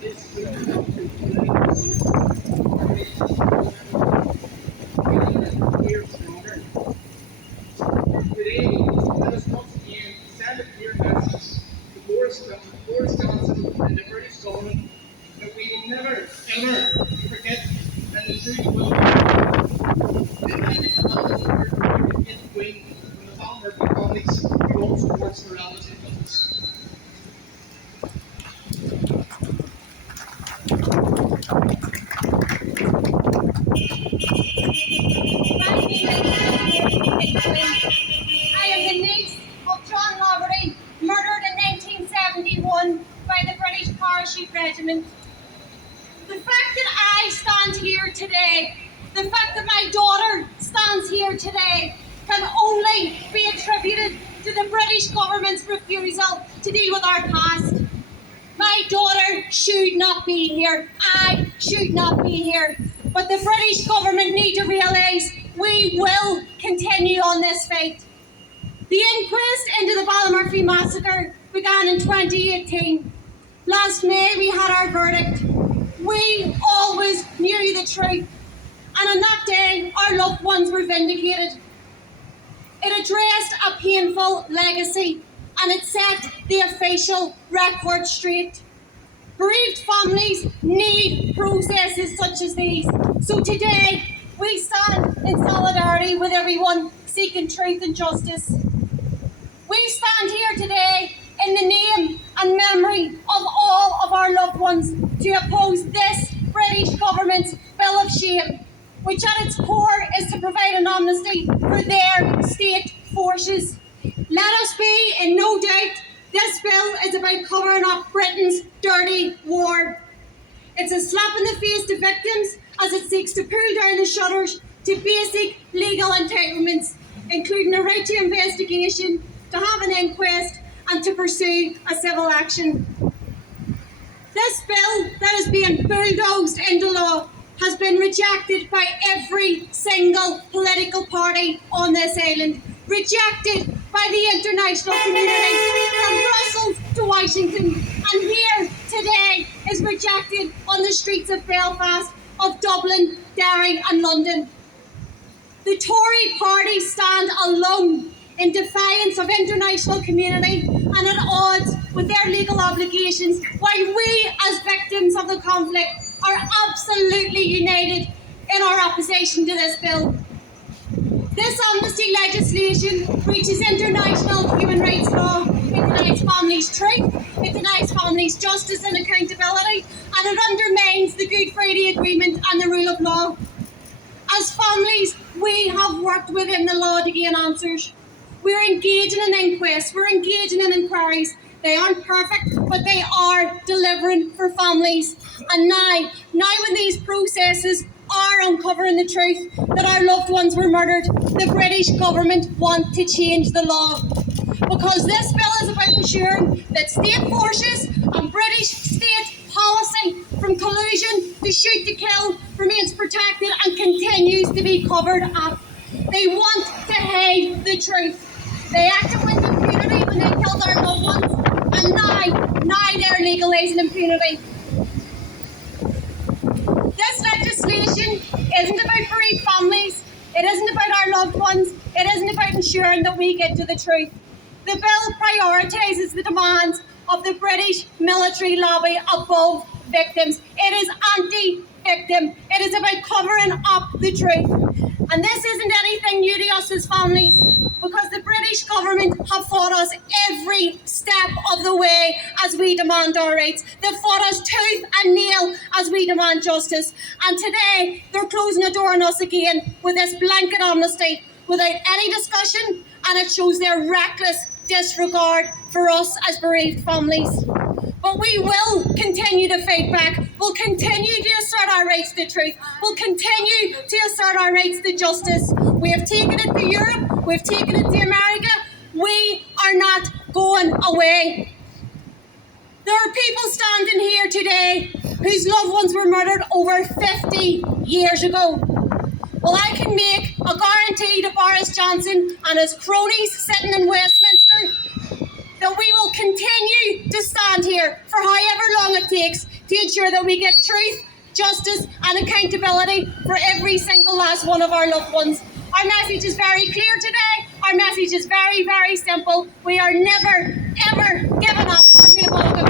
Today, let us once again send a clear message to Boris Johnson and the British government that we will never, ever forget, and the truth will win from the Palmer colleagues who also works for reality justice. My name I am the niece of John Laverty, murdered in 1971 by the British Parachute Regiment. The fact that I stand here today, the fact that my daughter stands here today, can only be attributed to the British government's refusal to deal with our past. My daughter should not be here. I should not be here. But the British government need to realise we will continue on this fight. The inquest into the Ballymurphy massacre began in 2018. Last May we had our verdict. We always knew the truth. And on that day, our loved ones were vindicated. It addressed a painful legacy and it set the official record straight. Bereaved families need processes such as these. So today, we stand in solidarity with everyone seeking truth and justice. We stand here today in the name and memory of all of our loved ones to oppose this British government's Bill of Shame, which at its core is to provide an amnesty for their state forces. Let us be in no doubt, this bill is about covering up Britain's dirty war. It's a slap in the face to victims as it seeks to pull down the shutters to basic legal entitlements, including a right to investigation, to have an inquest, and to pursue a civil action. This bill that is being bulldozed into law has been rejected by every single political party on this island, rejected by the international community from Brussels to Washington, and here today is rejected on the streets of Belfast, of Dublin, Derry and London. The Tory party stand alone in defiance of international community and at odds with their legal obligations, while we as victims of the conflict are absolutely united in our opposition to this bill. This amnesty legislation breaches international human rights law. It denies families truth, it denies families justice and accountability, and it undermines the Good Friday Agreement and the rule of law. As families, we have worked within the law to gain answers. We're engaging in inquests, we're engaging in inquiries. They aren't perfect, but they are delivering for families. And now when these processes are uncovering the truth that our loved ones were murdered, the British government want to change the law. Because this bill is about ensuring that state forces and British state policy from collusion to shoot to kill remains protected and continues to be covered up. They want to hide the truth. They acted with impunity when they killed our loved ones, and now they're legalising impunity. This legislation isn't about bereaved families, it isn't about our loved ones, it isn't about ensuring that we get to the truth. The bill prioritises the demands of the British military lobby above victims. It is anti-victim. It is about covering up the truth. And this isn't anything new to us as families, because the British government have fought us every step of the way as we demand our rights. They've fought us tooth and nail as we demand justice. And today, they're closing the door on us again with this blanket amnesty without any discussion, and it shows their reckless disregard for us as bereaved families. But we will continue to fight back. We'll continue to assert our rights to truth. We'll continue to assert our rights to justice. We have taken it to Europe. We've taken it to America. We are not going away. There are people standing here today whose loved ones were murdered over 50 years ago. Well, I can make a guarantee to Boris Johnson and his cronies sitting in Westminster that we will continue to stand here for however long it takes to ensure that we get truth, justice and accountability for every single last one of our loved ones. Our message is very clear today. Our message is very, very simple. We are never, ever giving up.